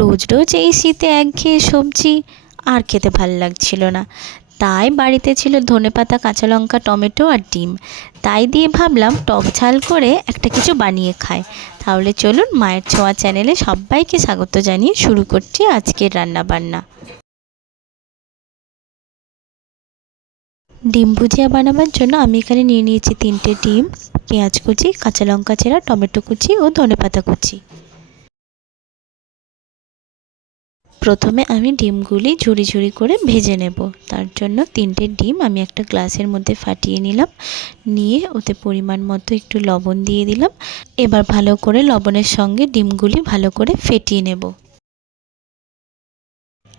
রোজ রোজ এই শীতে একঘেয়ে সবজি আর খেতে ভালো লাগছিল না। তাই বাড়িতে ছিল ধনেপাতা, কাঁচা লঙ্কা, টমেটো আর ডিম। তাই দিয়ে ভাবলাম টক ঝাল করে একটা কিছু বানিয়ে খাই। তাহলে চলুন মায়ের ছোঁয়া চ্যানেলে সবাইকে স্বাগত জানিয়ে শুরু করছি আজকের রান্নাবান্না। ডিম ভুজিয়া বানাবার জন্য আমি এখানে নিয়ে নিয়েছি 3টে ডিম, পেঁয়াজ কুচি, কাঁচা লঙ্কা চেরা, টমেটো কুচি ও ধনেপাতা কুচি। প্রথমে আমি ডিমগুলি ঝুরি ঝুরি করে ভেজে নেব। তার জন্য 3টে ডিম আমি একটা গ্লাসের মধ্যে ফাটিয়ে নিলাম। নিয়ে ওতে পরিমাণ মতো একটু লবণ দিয়ে দিলাম। এবার ভালো করে লবণের সঙ্গে ডিমগুলি ভালো করে ফেটিয়ে নেব।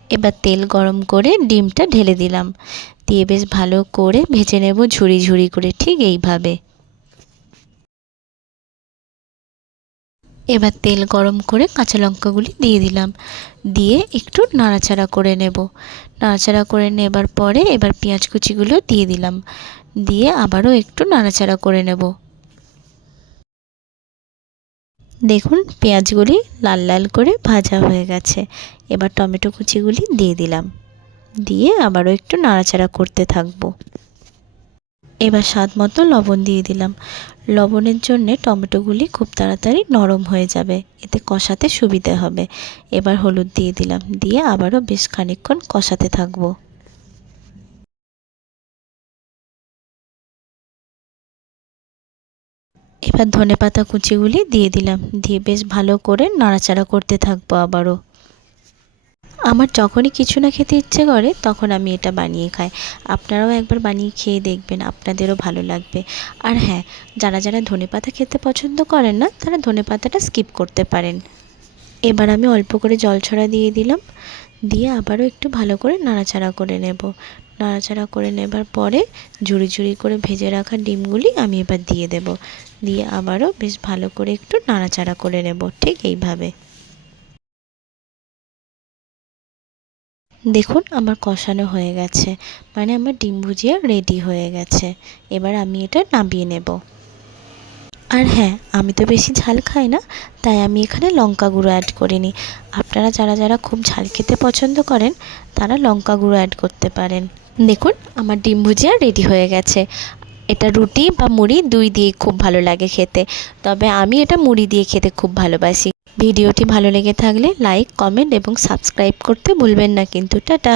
এবার তেল গরম করে ডিমটা ঢেলে দিলাম। দিয়ে বেশ ভালো করে ভেজে নেব ঝুরি ঝুরি করে, ঠিক এইভাবে। এবার তেল গরম করে কাঁচা লঙ্কাগুলি দিয়ে দিলাম। দিয়ে একটু নাড়াচাড়া করে নেব। নাড়াচাড়া করে নেবার পরে এবার পেঁয়াজ কুচিগুলো দিয়ে দিলাম। দিয়ে আবারও একটু নাড়াচাড়া করে নেব। দেখুন পেঁয়াজগুলি লাল লাল করে ভাজা হয়ে গেছে। এবার টমেটো কুচিগুলি দিয়ে দিলাম। দিয়ে আবারও একটু নাড়াচাড়া করতে থাকবো। এবার স্বাদ মতো লবণ দিয়ে দিলাম। লবণের জন্যে টমেটোগুলি খুব তাড়াতাড়ি নরম হয়ে যাবে, এতে কষাতে সুবিধে হবে। এবার হলুদ দিয়ে দিলাম। দিয়ে আবারও বেশ খানিকক্ষণ কষাতে থাকবো। এবার ধনেপাতা কুচিগুলি দিয়ে দিলাম। দিয়ে বেশ ভালো করে নাড়াচাড়া করতে থাকবো আবারও। আমার যখনই কিছু না খেতে ইচ্ছে করে তখন আমি এটা বানিয়ে খাই। আপনারাও একবার বানিয়ে খেয়ে দেখবেন, আপনাদেরও ভালো লাগবে। আর হ্যাঁ, যারা যারা ধনেপাতা খেতে পছন্দ করেন না তারা ধনেপাতাটা স্কিপ করতে পারেন। এবার আমি অল্প করে জল ছড়া দিয়ে দিলাম। দিয়ে আবারও একটু ভালো করে নাড়াচাড়া করে নেব। নাড়াচাড়া করে নেবার পরে ঝুরি ঝুরি করে ভেজে রাখা ডিমগুলি আমি এবার দিয়ে দেব। দিয়ে আবারও বেশ ভালো করে একটু নাড়াচাড়া করে নেব, ঠিক এইভাবে। দেখুন আমার কষানো হয়ে গেছে, মানে আমার ডিম ভুজিয়া রেডি হয়ে গেছে। এবার আমি এটা নামিয়ে নেব। আর হ্যাঁ, আমি তো বেশি ঝাল খাই না, তাই আমি এখানে লঙ্কা গুঁড়ো অ্যাড করিনি। আপনারা যারা যারা খুব ঝাল খেতে পছন্দ করেন তারা লঙ্কা গুঁড়ো অ্যাড করতে পারেন। দেখুন আমার ডিম ভুজিয়া রেডি হয়ে গেছে। এটা রুটি বা মুড়ি দুই দিয়ে খুব ভালো লাগে খেতে, তবে আমি এটা মুড়ি দিয়ে খেতে খুব ভালোবাসি। ভিডিওটি ভালো লেগে থাকলে লাইক, কমেন্ট এবং সাবস্ক্রাইব করতে ভুলবেন না কিন্তু। টাটা।